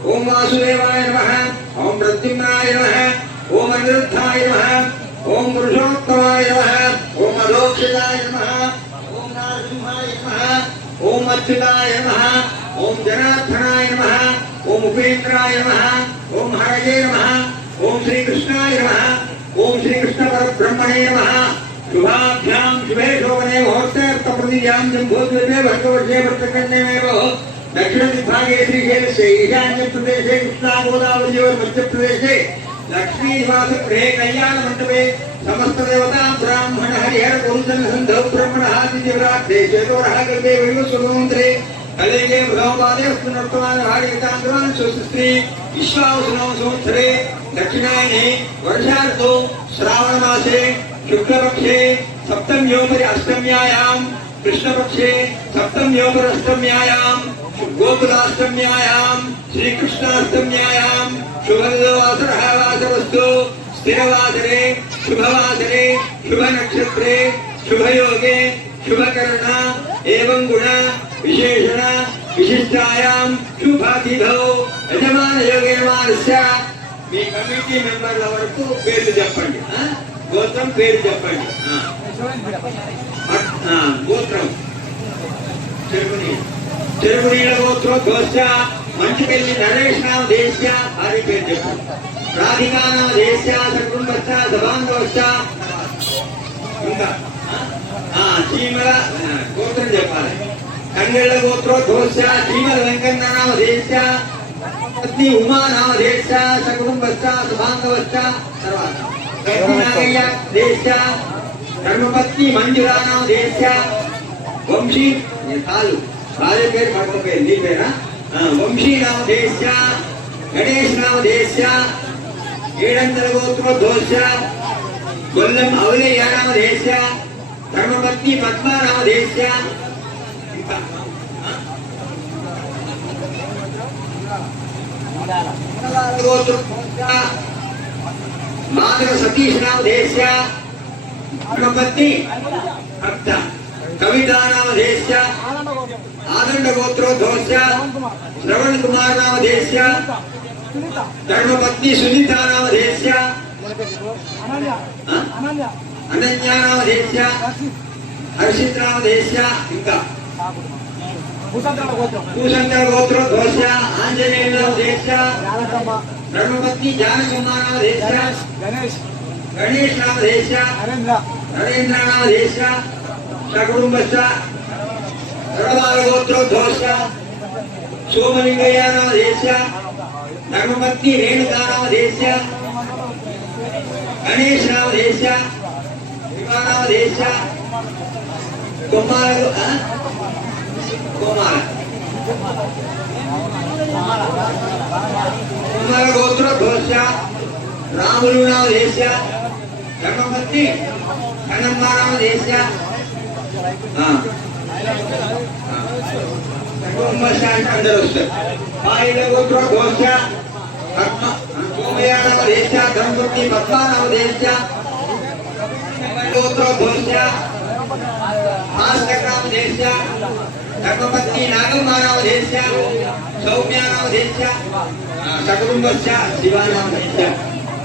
ओम वासुदेवाय नमः ओम प्रद्युम्नाय नमः ओम अनिरुद्धाय नमः ओम पुरुषोत्तमाय नमः ओम अलोक्षिताय नमः ओम नारसिंहाय नमः ओम अच्युताय नमः ओम जनार्दनाय नमः ओम उपेन्द्राय नमः ओम हरये नमः ओम श्री कृष्णाय नमः ओम श्री कृष्ण परब्रह्मणे नमः शुभाभ्याम शुभे शोभने मुहूर्ते प्रति जाम जम्भोद्वे भगवर्षे वर्तकन्ये में दक्षिण ईशान्यप्रदेशे कृष्णागोदावरीयोर् मध्यप्रदेशे लक्ष्मीनिवासगृहे कल्याणमण्डपे समस्तदेवतां ब्राह्मण हरिहर गोन्दनसन्धौ ब्रह्मणः दिव्यविराट्टे चतुरः गर्भे वैवस्वमन्त्रे कलेजे भगवपादे पुनर्तमान् भागयतान्तरान् स्वस्त्री विश्वावसनौ संवत्सरे दक्षिणायने वर्षार्थौ श्रावणमासे शुक्लपक्षे सप्तम्योपरि अष्टम्यायां कृष्णपक्षे सप्तम्योपरि अष्टम्यायां गोकुलाष्टम्यायां श्रीकृष्णाष्टम्यायां शुभवासरः वासरस्तु स्थिरवासरे शुभवासरे शुभनक्षत्रे शुभयोगे शुभकर्ण एवं गुण विशेषण विशिष्टायां शुभातिथौ యజమానయోగేమానస్య మీ కమిటీ మెంబర్ల వరకు పేర్లు చెప్పండి ఆ? గోత్రం పేరు చెప్పండి ఆ. ఆ, గోత్రం చెరుకుని చెరుకునీల గోత్రం దోశ మంచిపెల్లి నరేష్ నామ దేశ్య భార్య పేరు చెప్పు. రాధికాన నామ దేశ్య సకుటుంబచ్చ సభాంగవచ్చ ఇంకా? చీమల గోత్రం చెప్పాలి. కంగళ్ళ గోత్రం దోశ చీమల వెంకన్న నామ దేశ్య పత్ని ఉమా నామ దేశ్య సకుటుంబచ్చ సభాంగవచ్చ తర్వాత. గట్టి నాగయ్య దేశ్య ధర్మపత్ని మంజురా నామ దేశ్య వంశీ నేను ರಾಜಕೇರ್ ಮಾಡ್ಕೋಬೇಕು ನೀವೇನ ವಂಶಿ ನಾಮ ದೇಶ ಗಣೇಶ್ ನಾಮ ದೇಶ ಏಡಂತರ ಗೋತ್ರ ದೋಷ ಕೊಲ್ಲಂ ಅವಲೇಯ ನಾಮ ದೇಶ ಧರ್ಮಪತ್ನಿ ಪದ್ಮ ನಾಮ ದೇಶ ಗೋತ್ರ ಮಾಧವ ಸತೀಶ್ ನಾಮ ದೇಶ ಧರ್ಮಪತ್ನಿ ಅರ್ಥ ಕವಿತಾ ನಾಮ ದೇಶ నామ దేశ్య ధర్మపత్ని భక్త కవితా నామ శ్రవణ్ కుమార్ నామ ధర్మపత్ని సునీత నామ హర్షిత్ నామ ఇంకా. భూసంకర గోత్ర దోష ధర్మపత్ని గణేష్ గణేష్ నామ నరేంద్ర సకుటుంబస్య ధర్మాల గోత్ర దోష సోమలింగయ్య ధర్మపత్ని రేణుకా గణేష్ నామ దేశ్య కుమార కుమార కుమార గోత్ర దోష రాములు నామ ధర్మపత్ని కన్నమ్మ దేశ్య ఆ. ఆ. కుటుంబ శాంతి అందరూ వస్తారు బాయిల గోత్ర దోష పద్మ సోమయ నామ దేశ్య ధర్మపత్ని పద్మ నామ దేశ్య గోత్ర దోష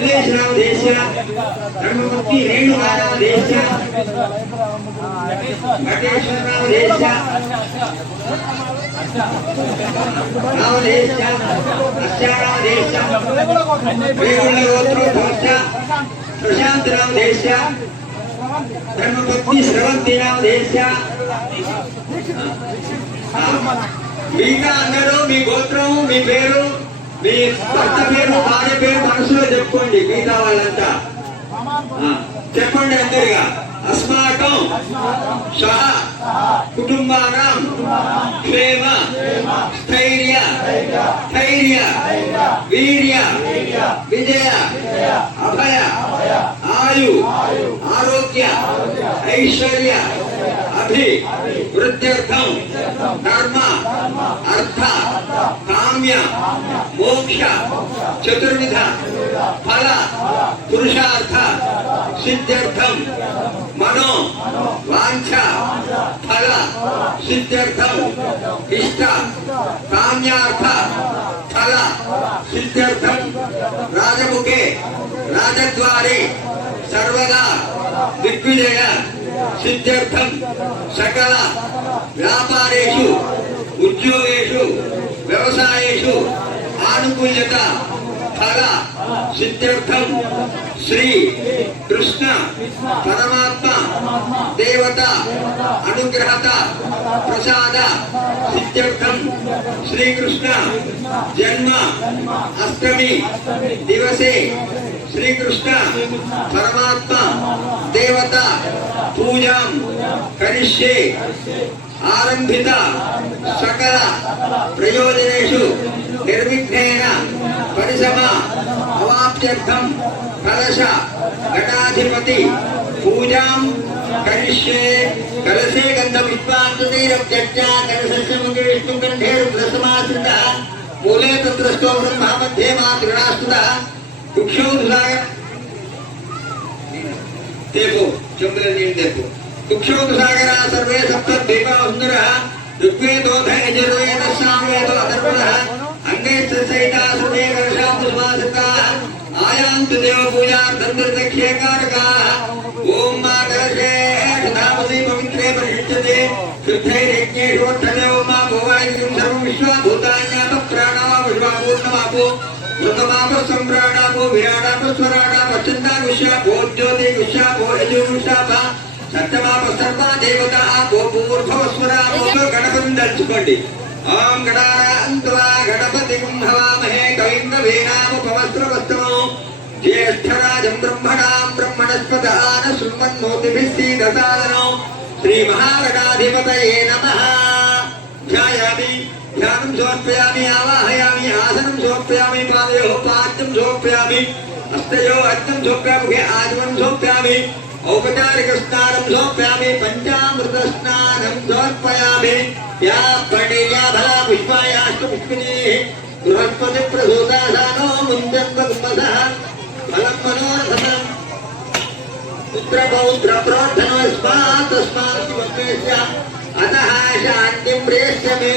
దేశ సకుటుంబస్య సభాంగస్య మహర్షి దేశ ధర్మపత్ని పార్వతమ్మ దేశ సకుటుంబస్య దేశ ధర్మపత్ని దేశ దేశ వేగుళ్ళ దోష మిగతా అందరూ మీ గోత్రం మీ పేరు మీ భర్త పేరు భార్య పేరు మనసులో చెప్పుకోండి మిగతా వాళ్ళంతా. చెప్పండి అందరిగా. అస్మాకం సహ కుటుంబానం క్షేమ స్థైర్య ధైర్య వీర్య విజయ అభయ ఆయు ఆరోగ్య ఐశ్వర్య అభి వృద్ధ్యర్థం ధర్మ అర్థ కామ్య మోక్ష చతుర్విధ ఫల పురుషార్థ సిద్ధ్యర్థం మనో వాంఛ ఫల సిద్ధ్యర్థం ఇష్ట కామ్యార్థ ఫల సిద్ధ్యర్థం రాజముఖే రాజద్వారే సర్వదా దిగ్విజయ సిద్ధ్యర్థం సకల వ్యాపారేషు ఉద్యోగేషు వ్యవసాయేషు ఆనుకూల్యత ఫల సిద్ధ్యర్థం శ్రీ కృష్ణ పరమాత్మ దేవత అనుగ్రహత ప్రసాద సిద్ధ్యర్థం శ్రీకృష్ణ జన్మ అష్టమి దివసే శ్రీకృష్ణ పరమాత్మ దేవత పూజాం కరిష్యే ఆరంభిత సకల ప్రయోజనేషు నిర్విఘ్నేన పరిసమ అవాప్త్యర్థం కలశ ఘటాధిపతి పూజాం కరిష్యే కలశే గంధ పుష్పాంతీరం కలశస్య ముందు విష్ణు కంఠే రుద్రసమాశ్రిత మూలే తత్రస్థో బ్రహ్మ మధ్యే మా तो क्यों घुसाया देखो चंद्र जी, देखो। तुक्षो सागरा सर्वे सप्त देवा सुंदर ऋग्वेदो धैर्वेद सामवेदो तो अथर्वण अंगे सहिता सुने वर्षाम सुभासका आयांत देव पूजा दंडदक्षे कारका ओम मा दर्शे धामसि पवित्रे प्रशिष्यते शुद्धे यज्ञेषु मा भवाय सर्वं विश्वाभूतान्यातप्राणावा विश्वापूर्णमापो మృతమాప సంభ్రాణాపో విరాడాప స్వరాడాప చందాగుష్య భోజ్యోతి గుష్య భోజుషాప సత్యమాప సర్వ దేవత భూర్భవస్వరాపో గణపతిని తలుచుకోండి ఓం గణాంతవా గణపతి హవామహే కవింద వేనాముపవస్త్రవస్త్రము జ్యేష్ఠరాజం బ్రహ్మణాం బ్రహ్మణస్పదాన శృణ్వన్నోతిభిస్సీదసాదనం శ్రీ మహాగణాధిపతయే నమః ध्यायामि ध्यानं समर्पयामि आवाहयामि आसनं समर्पयामि पादयोः पाद्यं समर्पयामि हस्तयोः अर्घ्यं समर्पयामि मुखे आचमनं समर्पयामि औपचारिकस्नानं समर्पयामि पञ्चामृतस्नानं समर्पयामि या पणिया भला पुष्पायाश्च पुष्पिनीः बृहस्पतिप्रसूतासानो मुञ्जन्वकुम्भसः फलं मनोरथम् पुत्रपौत्रप्रोद्धनस्मात् तस्मात् अतः शान्तिं प्रेष्य मे।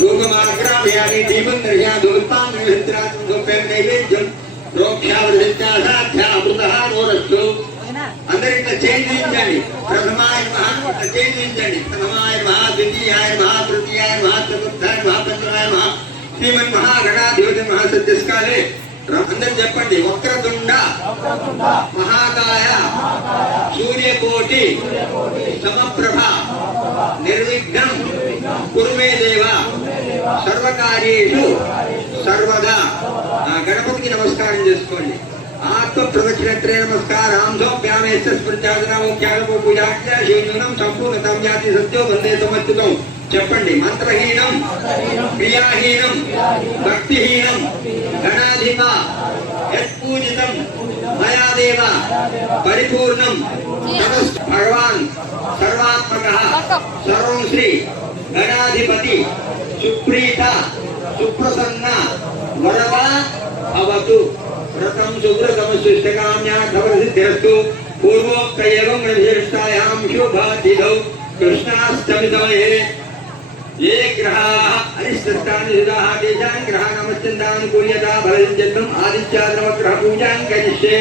ధూపమాగ్రామయామి దీపం దర్శయాధూల్పాం నిహిత్రాత్మ ధూపేం నైవేద్యం రోక్షావృత్యాసాధ్యామృతోరస్తు అందరికీ చేయించండి ప్రథమాయ మహా చేయించండి ప్రథమాయ మహా ద్వితీయాయ మహా తృతీయాయ మహా చతుర్థాయ మహా పంచమాయ మహా శ్రీమన్ మహాగణాధిపతి మహాసత్యస్కాలే అందరు చెప్పండి వక్రతుండ మహాకాయ సూర్యకోటి సమప్రభ నిర్విఘ్నం కురుమే దేవ సర్వకార్యేషు సర్వదా గణపతికి నమస్కారం చేసుకోండి। ఆత్మ ప్రదక్షిణత్రే నమస్కారం సౌభ్యామేశ్వ స్మృత్యాదనముఖ్యాలము పూజాఖ్య శూన్యం సంపూర్ణతం జాతి సత్యో వందే సమర్పితం। చెప్పండి। మంత్రహీనం క్రియాహీనం భక్తిహీనం గణాధిప యత్పూజితం మయాదేవ పరిపూర్ణం భగవాన్ సర్వాత్మక సర్వం శ్రీ గణాధిపతి సుప్రీత సుప్రసన్న వరద భవతు వ్రతం సువ్రతమశిష్టకామ్యార్థవసిద్ధిరస్తు పూర్వోక్త ఏవం విశిష్టాయాం శుభాతిథౌ కృష్ణాష్టమి సమయే ये ग्रहाः अरिष्टस्थानि सिताः तेषां ग्रहाणामत्यन्तानुकूल्यता फलसिद्ध्यर्थम् ఆదిత్యాగ్రహ పూజాం కరిష్యే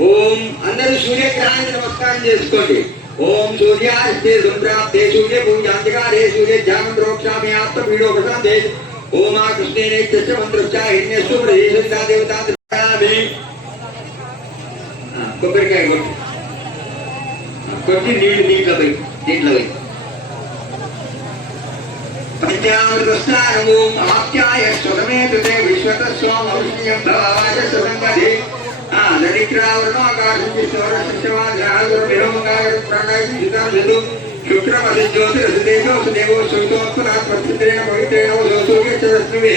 ఓం అందరూ సూర్యగ్రహానికి నమస్కారం చేసుకోండి ओम सूर्यास्ते रुद्रास्ते सूर्य पूजाधिकारे सूर्य जाम द्रोक्षामि आत्मपीडो दे ओम आ कृष्णेने तस्य मंत्रस्य हिन्ने सुप्रदेशदा देवता त्रामे कोपर काय गोट कोटी नीड नीड लबै नीड लबै पंचामृतस्नानम् आप्याय स्वरमे कृते विश्वतः स्वाम औषधीयं भवाय सदङ्गधे ఆకాశం విశ్వర శిశవాన్ జ్ఞానగురు విరోమంగాయ ప్రాణాయ జితాం బిందు శుక్రమసి జ్యోతిరసుదేవో సుదేవో సుతోత్పరాత్ ప్రతిద్రేణ పవిత్రేణ సూర్యచరస్మి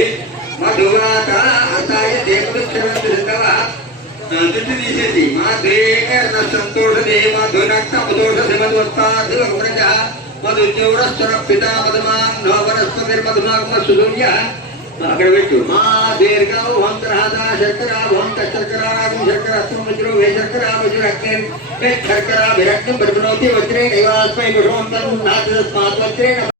మధువాత అసాయ దేవదక్షిణంతి సిద్ధవ దుడ్డు తీసేసి మా దేన సంతోష దే మధునక్త మధోష శ్రీమద్వత్తాది ప్రజ మధుద్యోరస్వర పితా మధుమాన్ నోపరస్వ మధుమాగమ సుసూర్య అక్కడ పెట్టు మా దీర్ఘావు హంతరహత శర్కర భవంత శర్కరాగం శర్కర అస్త్రముద్రో వే శర్కర వజ్రక్యం వే శర్కర విరక్తం పరిపణోతి వజ్రే దైవాస్మై విషవంతం నాథస్మాత్ వజ్రేణ పల్లి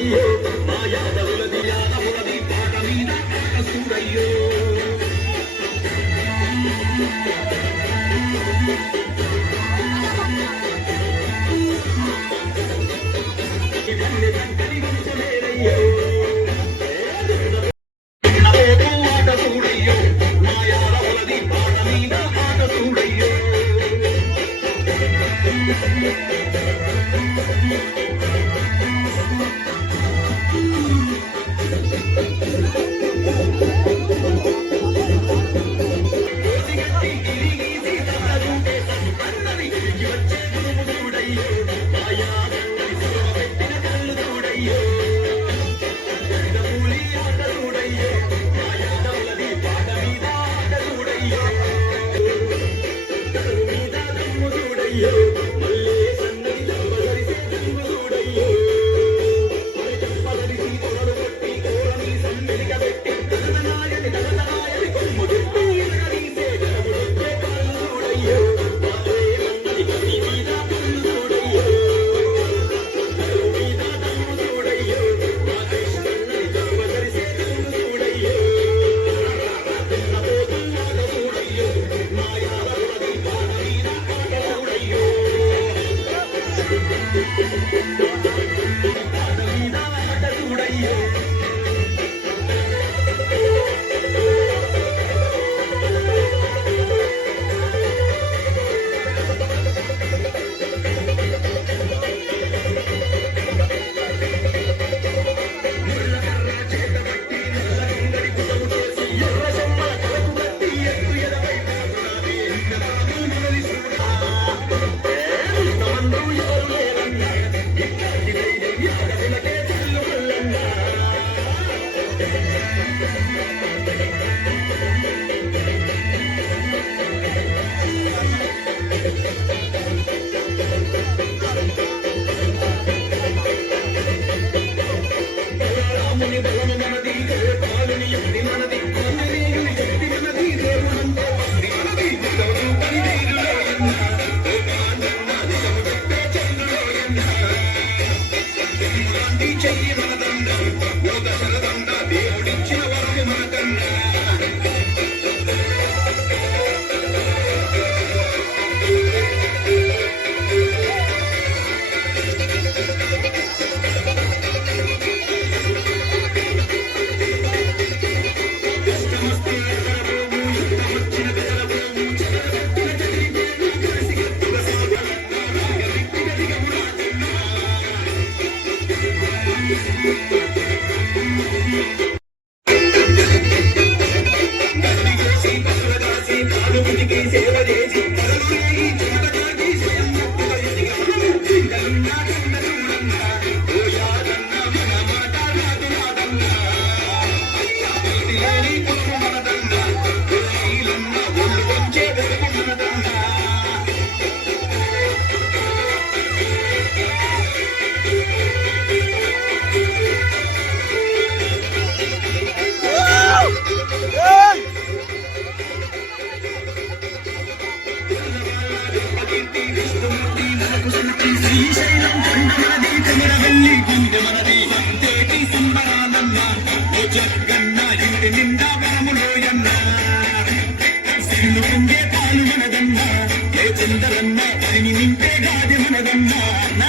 aí. చందరన్న పని నింపే గాది మనదన్న నా